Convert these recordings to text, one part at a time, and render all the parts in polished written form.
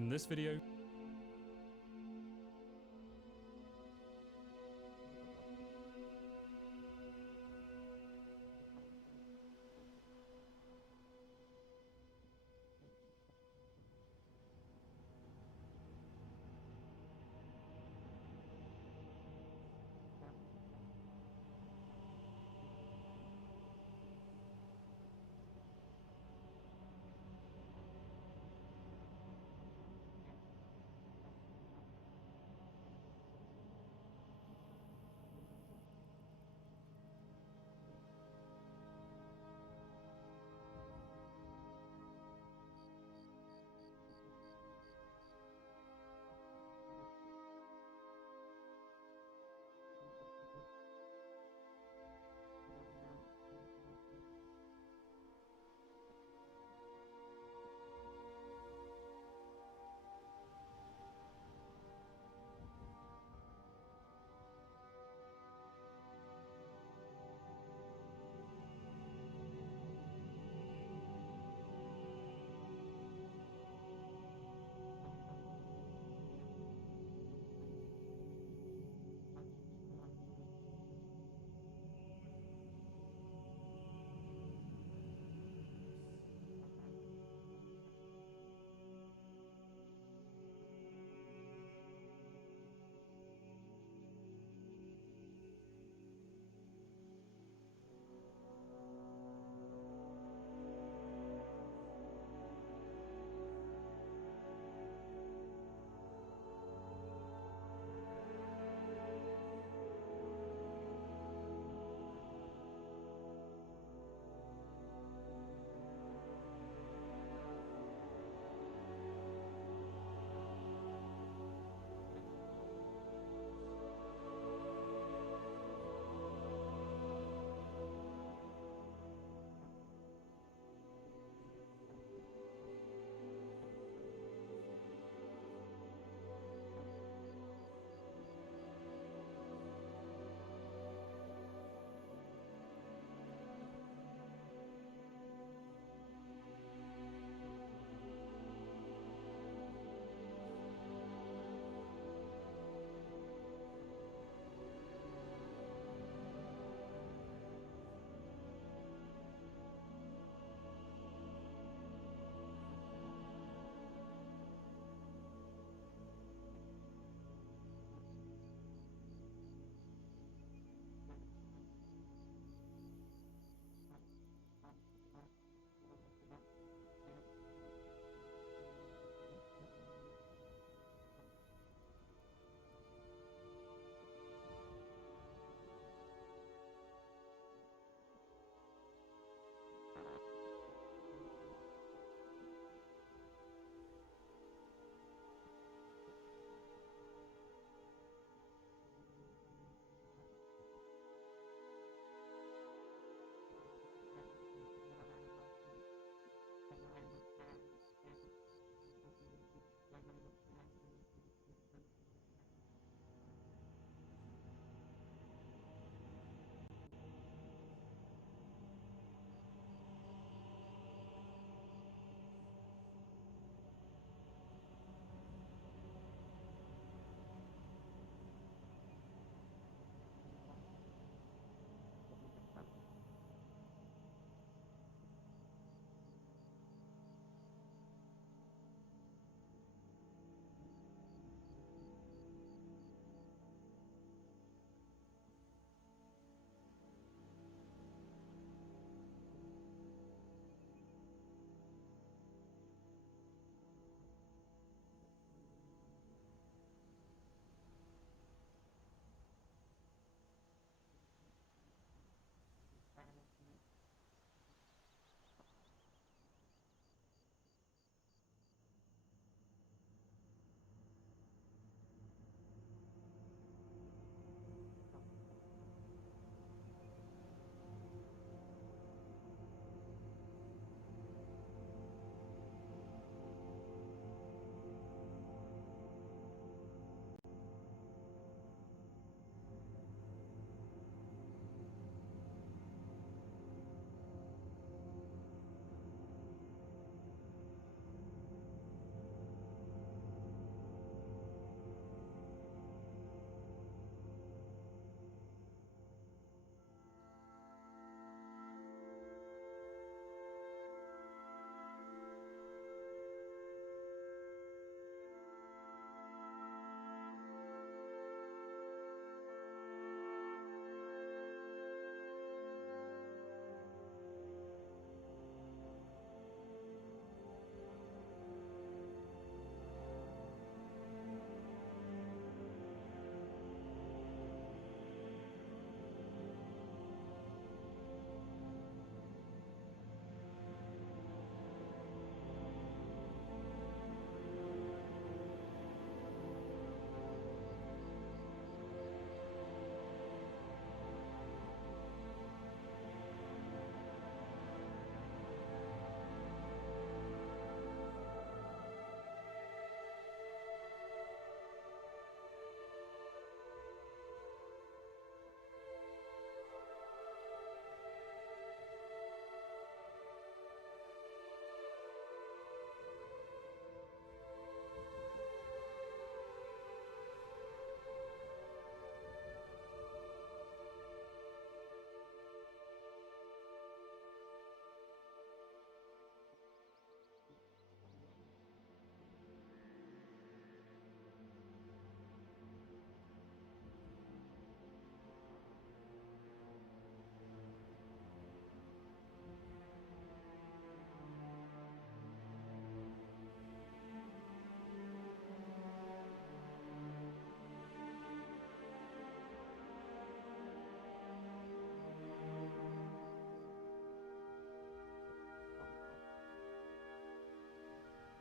In this video,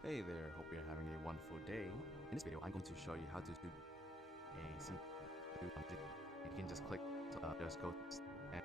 Hey there, hope you're having a wonderful day. In this video, I'm going to show you how to do a simple. You can just click, just go and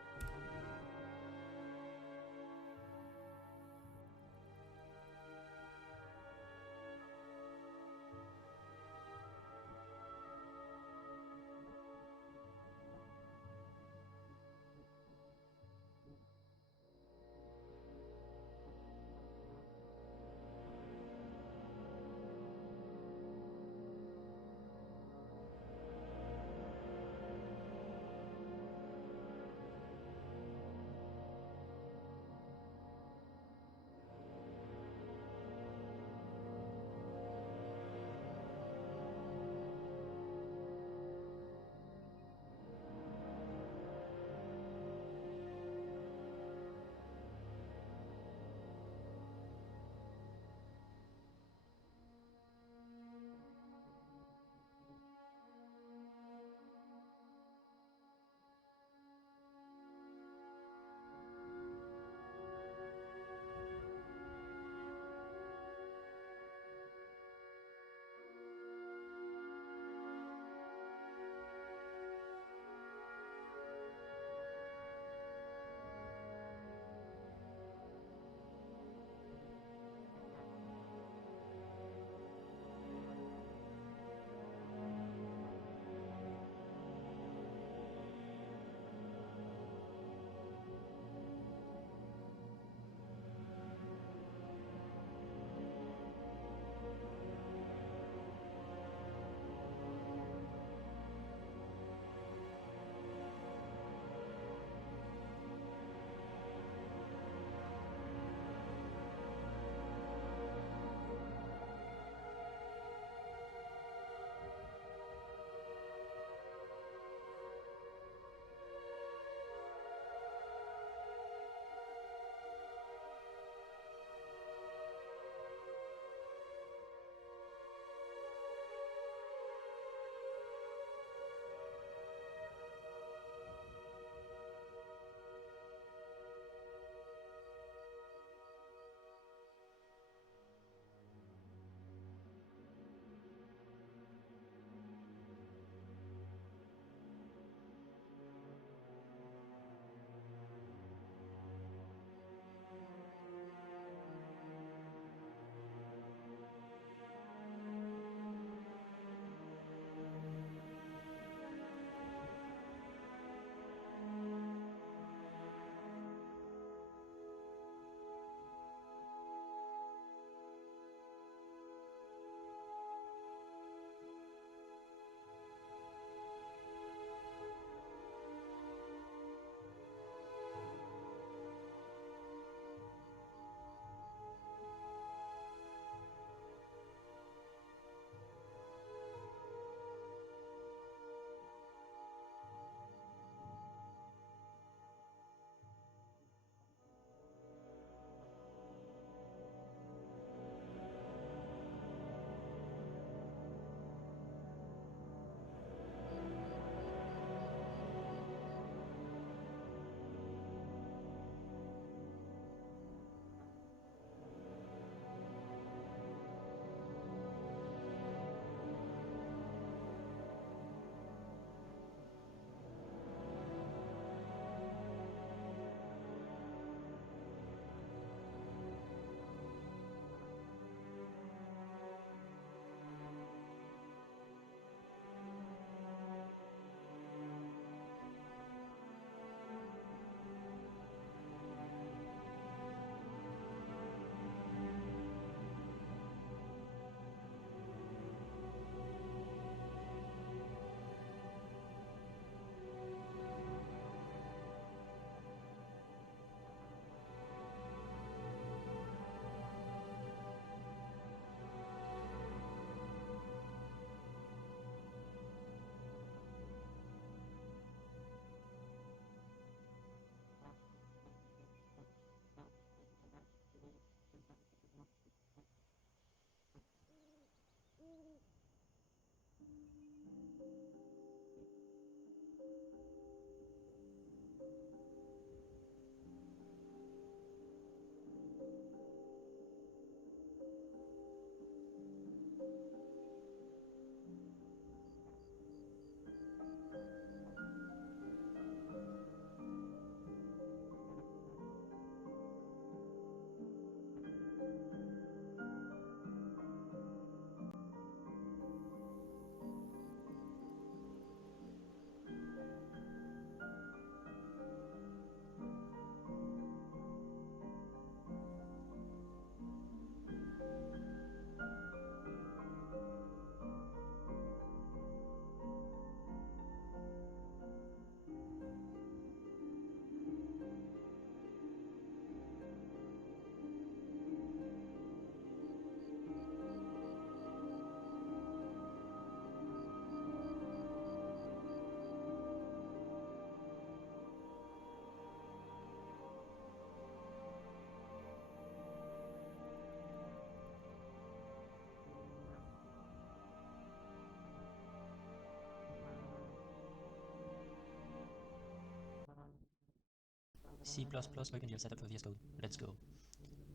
C++ opengl setup for VS Code. Let's go.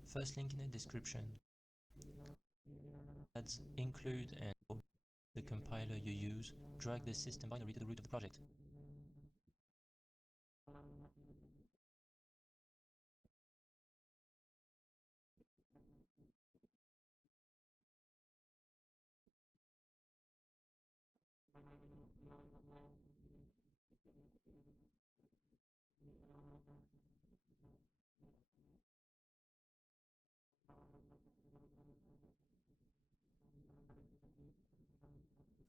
First link in the description. Adds include and the compiler you use. Drag the system binary to the root of the project.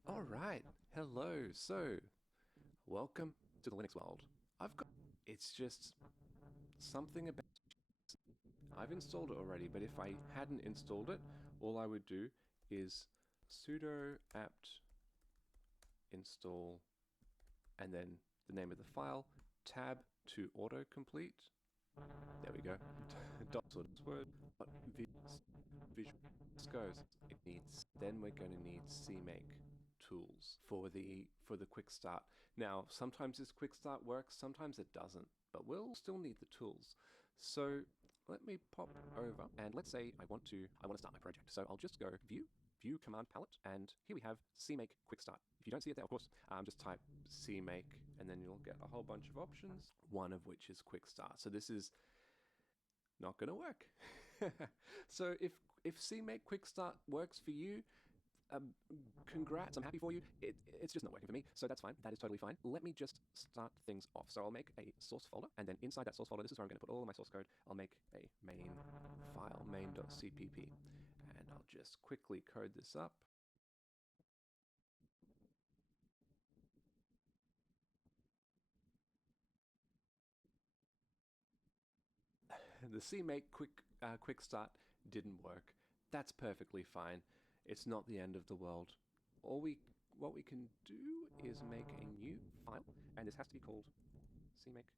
All right. Hello. So, welcome to the Linux world. I've got it's just something about I've installed it already, but if I hadn't installed it, all I would do is sudo apt install and then the name of the file, tab to autocomplete. There we go. Dot sort of word. Visual goes. It needs. Then we're going to need CMake tools for the quick start. Now, sometimes this quick start works, sometimes it doesn't, but we'll still need the tools. So let me pop over and let's say I want to start my project. So I'll just go view command palette, and here we have CMake quick start. If you don't see it there, of course, just type CMake and then you'll get a whole bunch of options, one of which is quick start. So this is not going to work. So if CMake quick start works for you, congrats, I'm happy for you. It's just not working for me, so that's fine. That is totally fine. Let me just start things off. So I'll make a source folder, and then inside that source folder, this is where I'm going to put all of my source code. I'll make a main file, main.cpp, and I'll just quickly code this up. The CMake quick start didn't work. That's perfectly fine. It's not the end of the world. What we can do is make a new file, and this has to be called CMake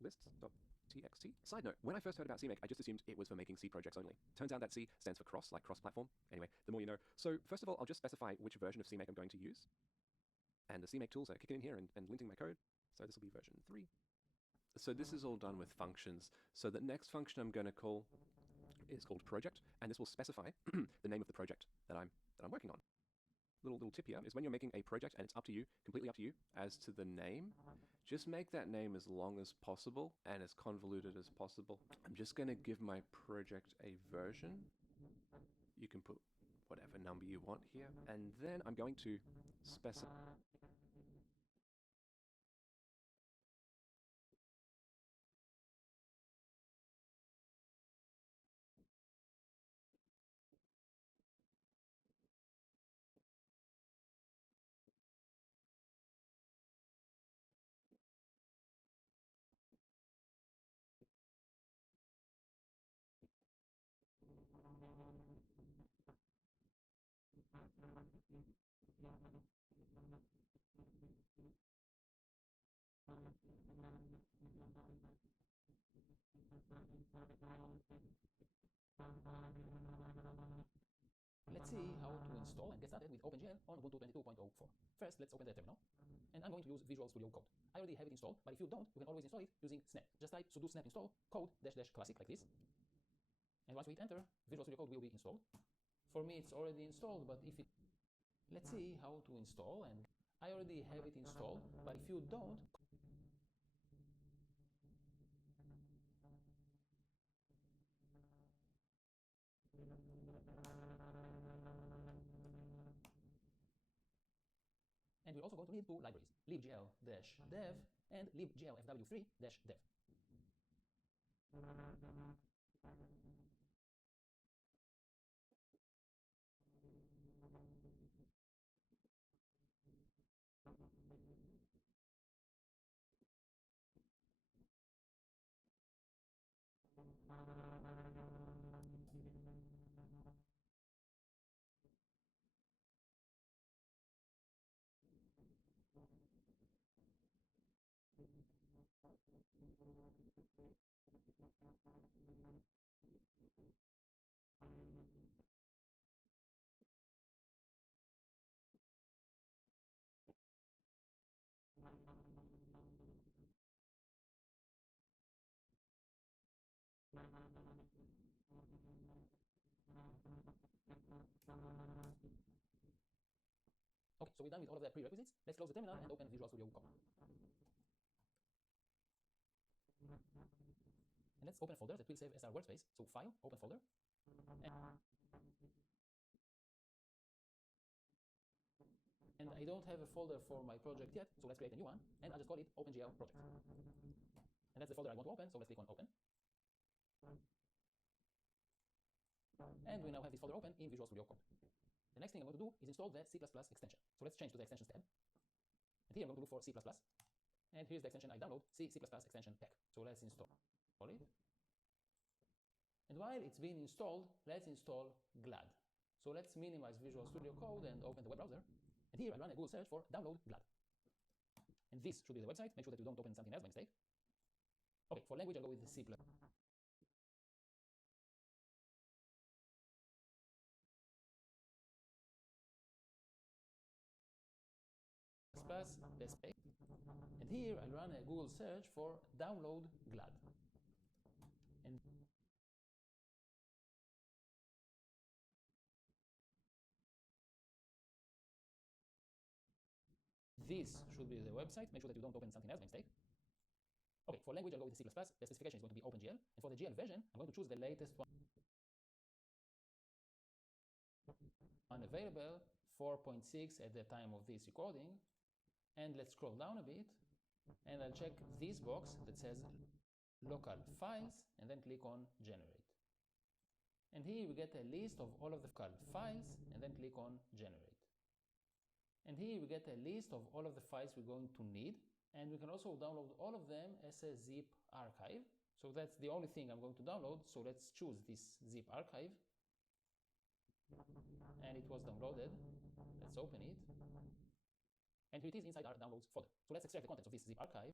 lists.txt. Side note, when I first heard about CMake, I just assumed it was for making C projects only. Turns out that C stands for cross, like cross-platform. Anyway, the more you know. So first of all, I'll just specify which version of CMake I'm going to use. And the CMake tools are kicking in here and linting my code. So this will be version 3. So this is all done with functions. So the next function I'm going to call is called project, and this will specify the name of the project that I'm working on. Little tip here is when you're making a project and it's up to you, completely up to you, as to the name, just make that name as long as possible and as convoluted as possible. I'm just going to give my project a version. You can put whatever number you want here, and then I'm going to specify Let's see how to install and get started with opengl on Ubuntu 22.04. First, let's open the terminal, and I'm going to use Visual Studio Code. I already have it installed, but if you don't, you can always install it using snap. Just type sudo snap install code -- classic like this, and once we hit enter, Visual Studio Code will be installed. For me, it's already installed, but if it... Let's see how to install, and I already have it installed, but if you don't... And we're also going to need two libraries, libgl-dev and libglfw3-dev. Okay, so we're done with all of the prerequisites. Let's close the terminal and open Visual Studio Code. And let's open a folder that will save as our workspace. So File, Open Folder. And I don't have a folder for my project yet, so let's create a new one. And I'll just call it opengl project. And that's the folder I want to open, so let's click on Open. And we now have this folder open in Visual Studio Code. The next thing I'm going to do is install the C++ extension. So let's change to the Extensions tab. And here I'm going to look for C++. And here's the extension I download, C++ extension pack. So let's install it. And while it's being installed, let's install GLAD. So let's minimize Visual Studio Code and open the web browser. And here I run a Google search for download GLAD. And this should be the website. Make sure that you don't open something else by mistake. Okay, for language I'll go with the C++. Best page. And here I run a Google search for download GLAD. And this should be the website. Make sure that you don't open something else by mistake. Okay, for language I'll go with C++. The specification is going to be OpenGL. And for the GL version, I'm going to choose the latest one available, 4.6 at the time of this recording. And let's scroll down a bit, and I'll check this box that says local files, and then click on generate. And here we get a list of all of the local files, and then click on generate. And here we get a list of all of the files we're going to need, and we can also download all of them as a zip archive. So that's the only thing I'm going to download, so let's choose this zip archive. And it was downloaded. Let's open it. And here it is inside our downloads folder. So let's extract the contents of this zip archive.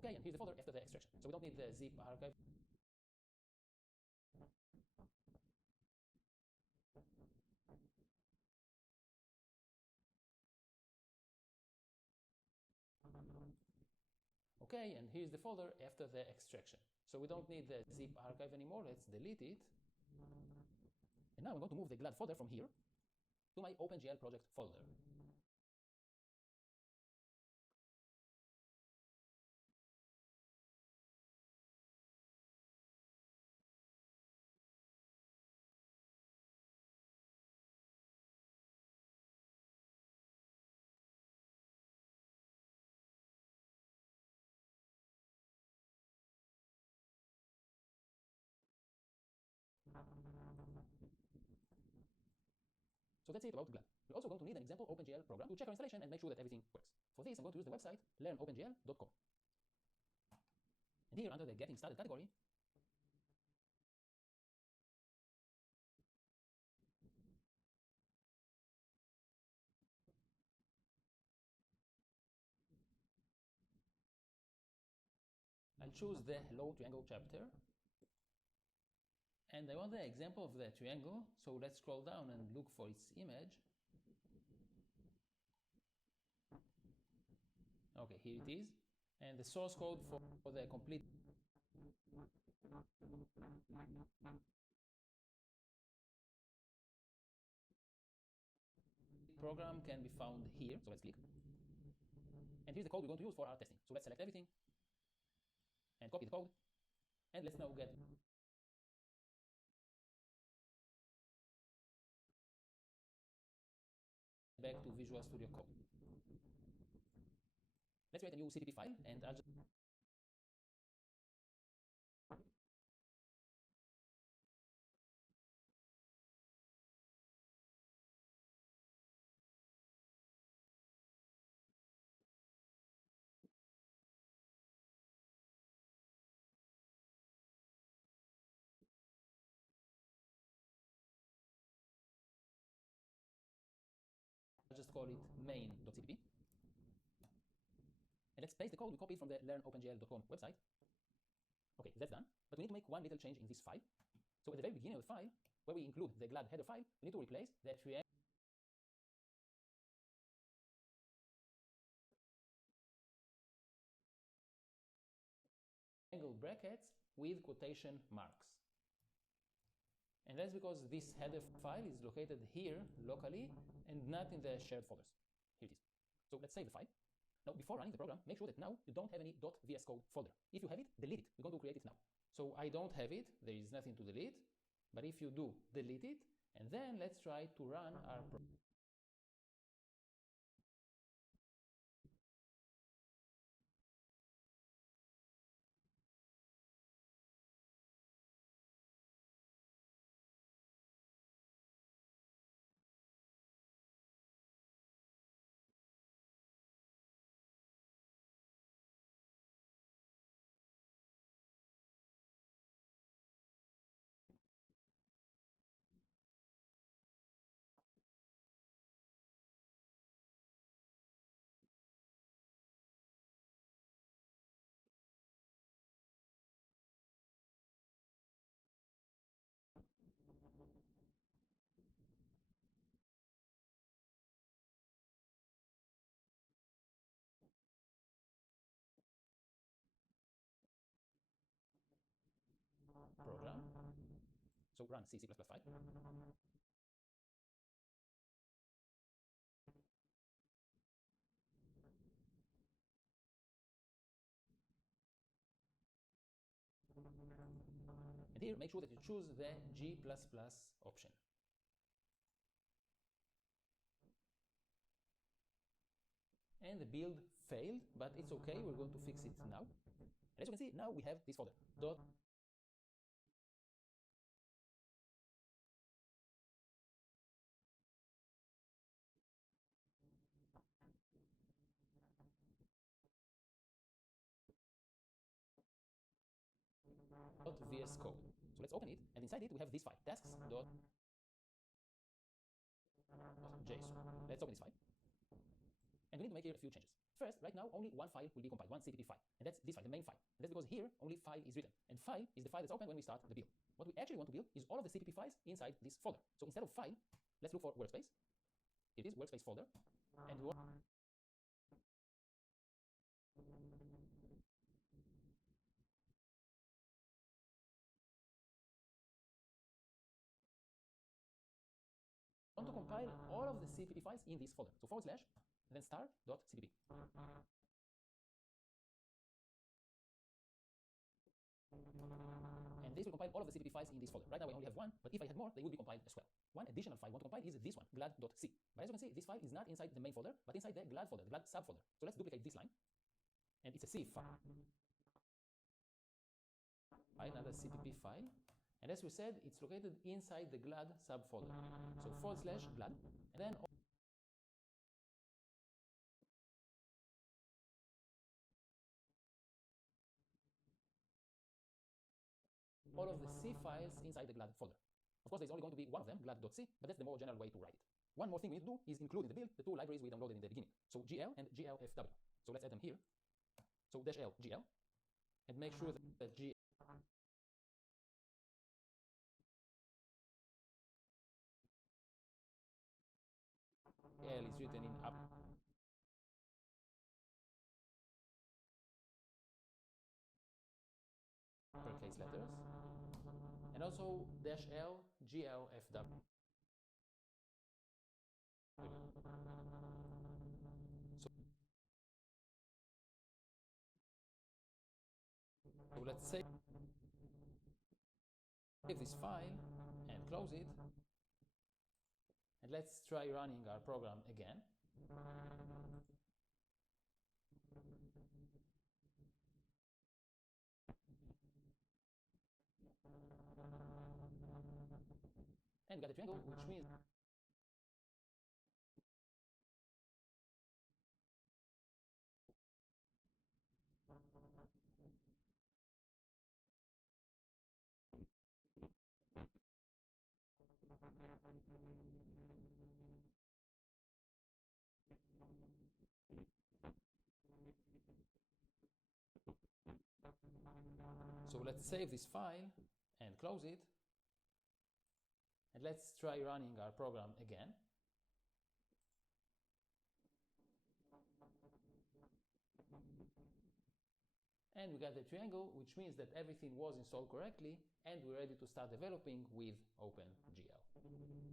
Okay, and here's the folder after the extraction. So we don't need the zip archive. Okay, and here's the folder after the extraction. So we don't need the zip archive anymore. Let's delete it. And now I'm going to move the GLAD folder from here to my OpenGL project folder. So that's it about GLAD. We're also going to need an example OpenGL program to check our installation and make sure that everything works. For this, I'm going to use the website learnopengl.com. And here under the Getting Started category, I'll choose the Hello Triangle chapter. And I want the example of the triangle, so let's scroll down and look for its image. Okay, here it is. And the source code for the complete program can be found here. So let's click. And here's the code we're going to use for our testing. So let's select everything and copy the code. And let's now get back to Visual Studio Code. Let's create a new CPP file, and I'll just call it main.cpp. And let's paste the code we copied from the learnopengl.com website. Okay, that's done. But we need to make one little change in this file. So at the very beginning of the file, where we include the GLAD header file, we need to replace the triangle brackets with quotation marks. And that's because this header file is located here locally and not in the shared folders. Here it is. So let's save the file. Now, before running the program, make sure that now you don't have any .vscode folder. If you have it, delete it. We're going to create it now. So I don't have it. There is nothing to delete. But if you do, delete it. And then let's try to run our program. So run C++ file. And here, make sure that you choose the G++ option. And the build failed, but it's okay. We're going to fix it now. And as you can see, now we have this folder. .vs code. So let's open it, and inside it we have this file, tasks.json. Let's open this file. And we need to make here a few changes. First, right now, only one file will be compiled, one CPP file, and that's this file, the main file. And that's because here only file is written, and file is the file that's open when we start the build. What we actually want to build is all of the CPP files inside this folder. So instead of file, let's look for workspace. It is workspace folder, and we want to compile all of the CPP files in this folder. So / and then star.cpp. And this will compile all of the CPP files in this folder. Right now I only have one, but if I had more, they would be compiled as well. One additional file I want to compile is this one, glad.c. But as you can see, this file is not inside the main folder, but inside the glad folder, the glad subfolder. So let's duplicate this line. And it's a C file. Another CPP file. And as we said, it's located inside the glad subfolder. So / glad, and then all of the C files inside the glad folder. Of course, there's only going to be one of them, glad.c, but that's the more general way to write it. One more thing we need to do is include in the build the two libraries we downloaded in the beginning. So GL and GLFW. So let's add them here. So -l, GL, and make sure that GL is written in uppercase letters, and also -l, GLFW. So let's save this file and close it. And let's try running our program again. And we got a triangle, which means So let's save this file and close it. And let's try running our program again. And we got the triangle, which means that everything was installed correctly and we're ready to start developing with OpenGL.